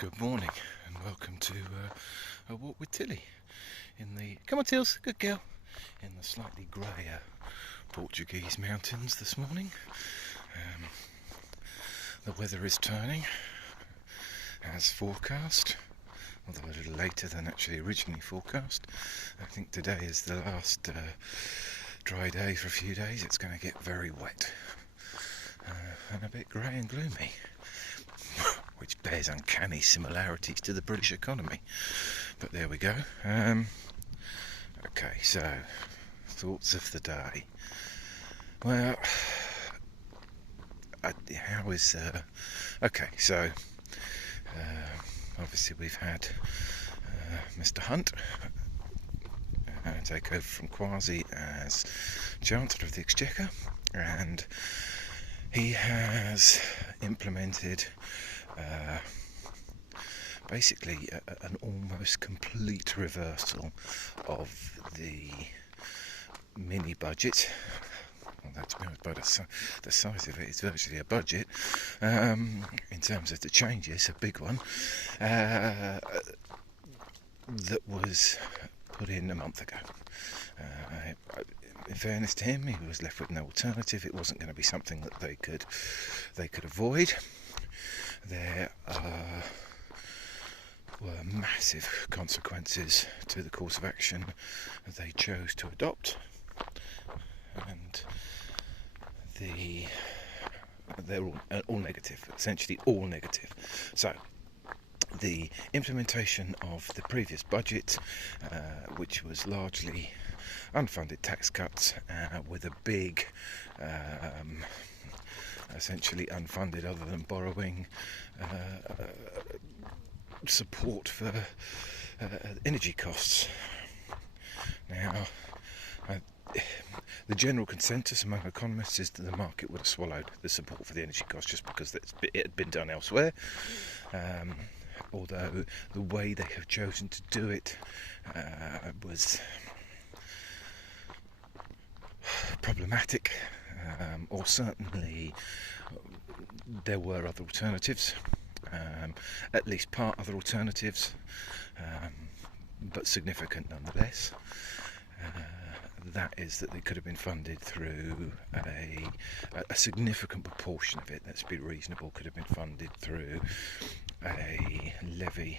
Good morning and welcome to a walk with Tilly in the, come on Tills, good girl, in the slightly greyer Portuguese mountains this morning. The weather is turning as forecast, although a little later than actually originally forecast. I think today is the last dry day for a few days. It's going to get very wet and a bit grey and gloomy, which bears uncanny similarities to the British economy. But there we go. Okay, so thoughts of the day. Well, how is okay, so obviously we've had Mr. Hunt take over from Kwasi as Chancellor of the Exchequer, and he has implemented basically an almost complete reversal of the mini budget. Well, to be honest, by the size of it, it's virtually a budget. In terms of the changes, a big one that was put in a month ago. In fairness to him, he was left with no alternative. It wasn't going to be something that they could avoid. There were massive consequences to the course of action that they chose to adopt, and they're all negative, essentially all negative. So the implementation of the previous budget, which was largely unfunded tax cuts with a big essentially unfunded, other than borrowing, support for energy costs. Now, the general consensus among economists is that the market would have swallowed the support for the energy costs just because it had been done elsewhere. Although the way they have chosen to do it was problematic, or certainly there were other alternatives, at least part other alternatives, but significant nonetheless. That is that they could have been funded through a significant proportion of it, let's be reasonable, could have been funded through a levy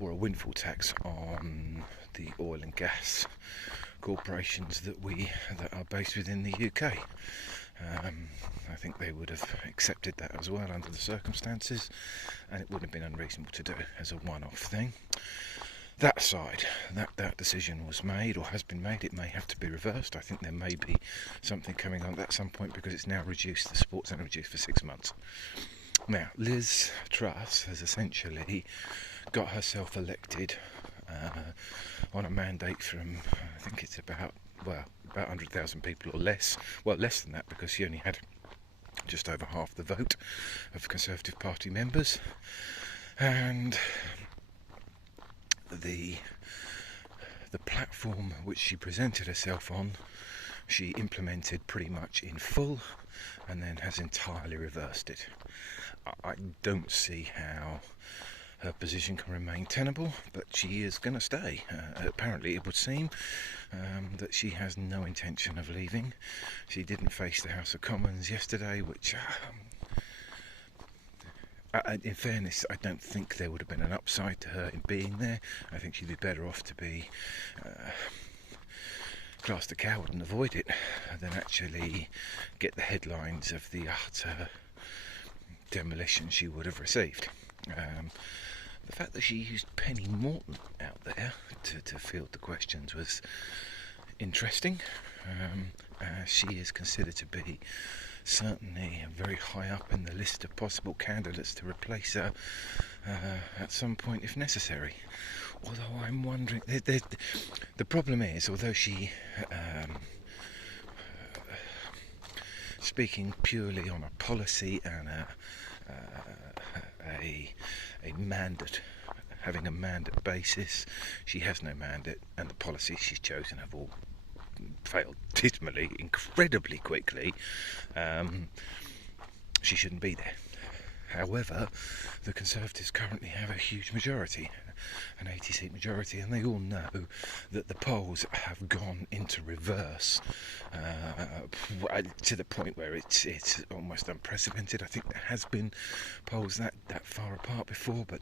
or a windfall tax on the oil and gas corporations that are based within the UK. I think they would have accepted that as well under the circumstances, and it wouldn't have been unreasonable to do as a one-off thing. That aside, that decision was made, or has been made. It may have to be reversed. I think there may be something coming on at some point, because it's now reduced, the support's only reduced for 6 months. Now, Liz Truss has essentially got herself elected on a mandate from, I think it's about 100,000 people or less. Well, less than that, because she only had just over half the vote of Conservative Party members. And the platform which she presented herself on, she implemented pretty much in full, and then has entirely reversed it. I don't see how her position can remain tenable, but she is going to stay. Apparently, it would seem that she has no intention of leaving. She didn't face the House of Commons yesterday, which, in fairness, I don't think there would have been an upside to her in being there. I think she'd be better off to be classed a coward and avoid it than actually get the headlines of the utter demolition she would have received. The fact that she used Penny Morton out there to field the questions was interesting. She is considered to be certainly very high up in the list of possible candidates to replace her at some point if necessary. Although I'm wondering, the problem is, although she, speaking purely on a policy and a mandate, having a mandate basis, she has no mandate, and the policies she's chosen have all failed dismally, incredibly quickly. She shouldn't be there. However, the Conservatives currently have a huge majority, an 80-seat majority, and they all know that the polls have gone into reverse to the point where it's almost unprecedented. I think there has been polls that far apart before, but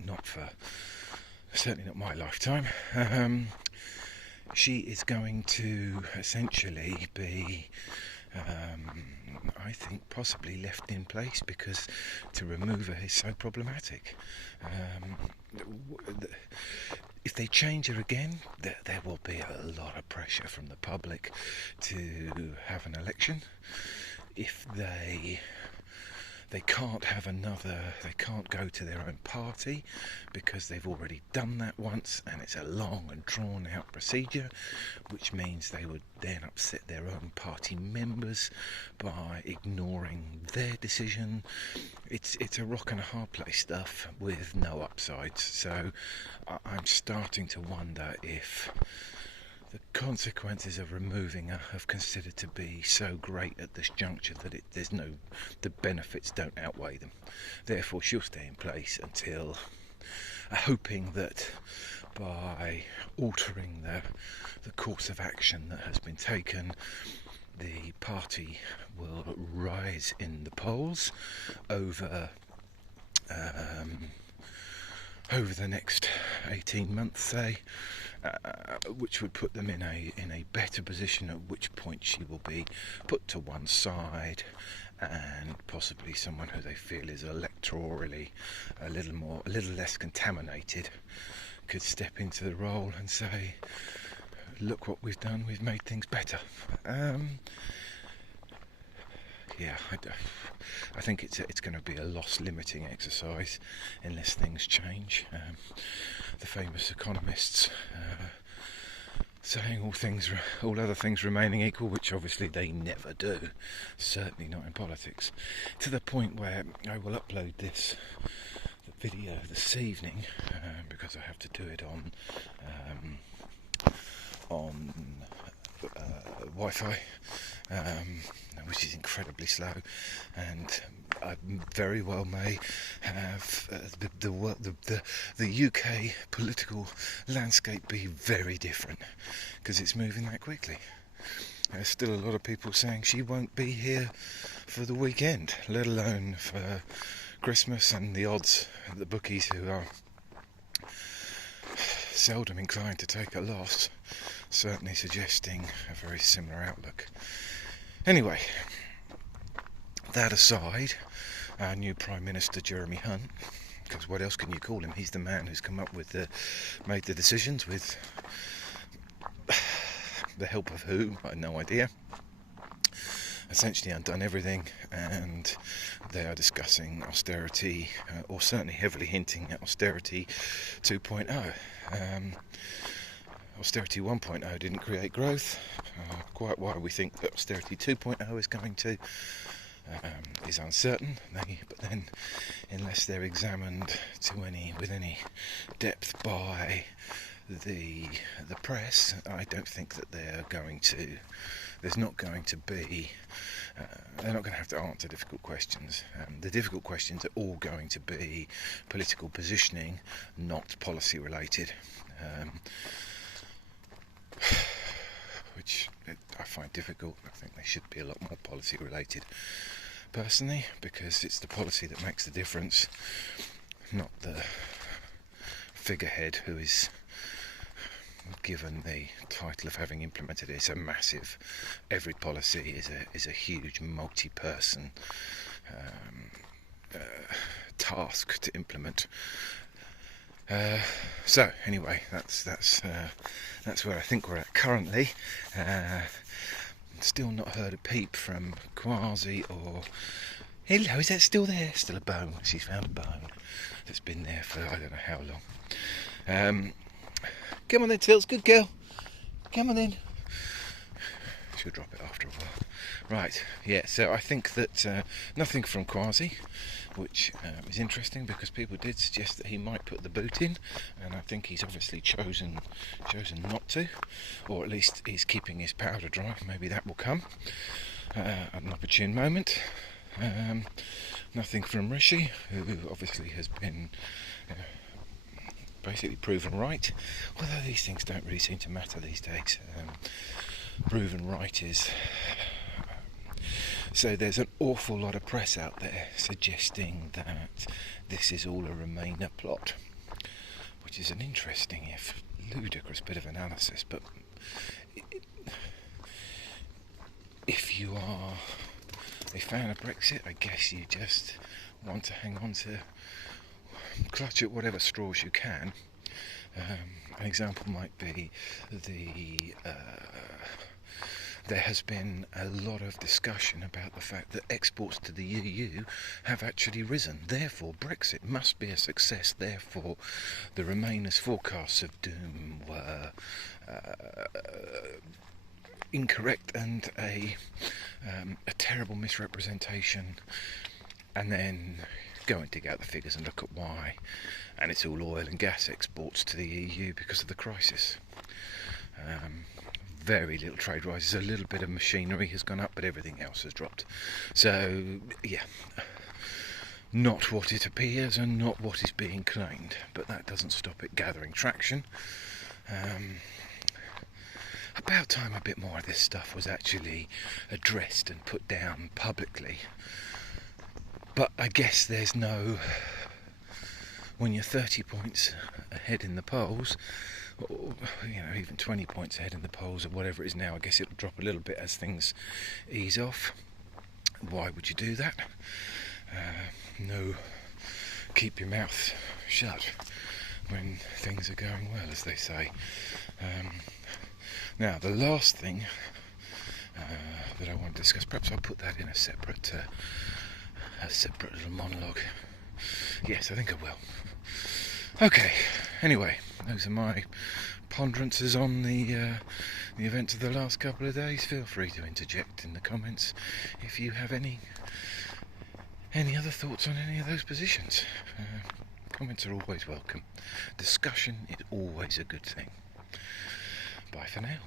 certainly not my lifetime. She is going to essentially be, I think, possibly left in place, because to remove her is so problematic. If they change her again, there will be a lot of pressure from the public to have an election. If they can't have they can't go to their own party, because they've already done that once, and it's a long and drawn out procedure, which means they would then upset their own party members by ignoring their decision. It's a rock and a hard place stuff with no upsides. So I'm starting to wonder if the consequences of removing her have considered to be so great at this juncture that the benefits don't outweigh them. Therefore, she'll stay in place until, hoping that by altering the course of action that has been taken, the party will rise in the polls over the next 18 months, say, which would put them in a better position, at which point she will be put to one side, and possibly someone who they feel is electorally a little less contaminated could step into the role and say, look what we've done, we've made things better. I think it's going to be a loss-limiting exercise unless things change. The famous economists saying all other things remaining equal, which obviously they never do, certainly not in politics, to the point where I will upload the video this evening, because I have to do it on Wi-Fi, which is incredibly slow, and I very well may have the UK political landscape be very different, because it's moving that quickly. There's still a lot of people saying she won't be here for the weekend, let alone for Christmas, and the odds, the bookies, who are seldom inclined to take a loss, certainly suggesting a very similar outlook. Anyway, that aside, our new Prime Minister, Jeremy Hunt, because what else can you call him? He's the man who's come up with made the decisions with the help of who? I have no idea. Essentially undone everything, and they are discussing austerity, or certainly heavily hinting at austerity 2.0. Austerity 1.0 didn't create growth. Quite why we think that austerity 2.0 is going to is uncertain. But then, unless they're examined with any depth by the press, I don't think that they're going to. There's not going to be. They're not going to have to answer difficult questions. The difficult questions are all going to be political positioning, not policy related. Which I find difficult. I think they should be a lot more policy related, personally, because it's the policy that makes the difference, not the figurehead who is given the title of having implemented it. It's a massive. Every policy is a huge multi-person task to implement. So anyway, that's where I think we're at currently. Still not heard a peep from Quasi or hello. Is that still there? Still a bone. She's found a bone that's been there for I don't know how long. Come on then, Tilts. Good girl. Come on then. She'll drop it after a while. Right. Yeah. So I think that nothing from Quasi, which is interesting, because people did suggest that he might put the boot in, and I think he's obviously chosen not to, or at least he's keeping his powder dry. Maybe that will come at an opportune moment. Nothing from Rishi, who obviously has been basically proven right, although these things don't really seem to matter these days. Proven right is... So there's an awful lot of press out there suggesting that this is all a Remainer plot, which is an interesting, if ludicrous, bit of analysis. But if you are a fan of Brexit, I guess you just want to hang on to, clutch at whatever straws you can. An example might be there has been a lot of discussion about the fact that exports to the EU have actually risen. Therefore, Brexit must be a success. Therefore, the Remainers' forecasts of doom were incorrect and a terrible misrepresentation. And then go and dig out the figures and look at why. And it's all oil and gas exports to the EU because of the crisis. Very little trade rises, a little bit of machinery has gone up, but everything else has dropped. So, yeah, not what it appears and not what is being claimed, but that doesn't stop it gathering traction. About time a bit more of this stuff was actually addressed and put down publicly. But I guess there's no... When you're 30 points ahead in the polls, or, even 20 points ahead in the polls or whatever it is now, I guess it'll drop a little bit as things ease off. Why would you do that? No, keep your mouth shut when things are going well, as they say. Now, the last thing that I want to discuss, perhaps I'll put that in a separate little monologue. Yes, I think I will. Okay, anyway, those are my ponderances on the events of the last couple of days. Feel free to interject in the comments if you have any other thoughts on any of those positions. Comments are always welcome. Discussion is always a good thing. Bye for now.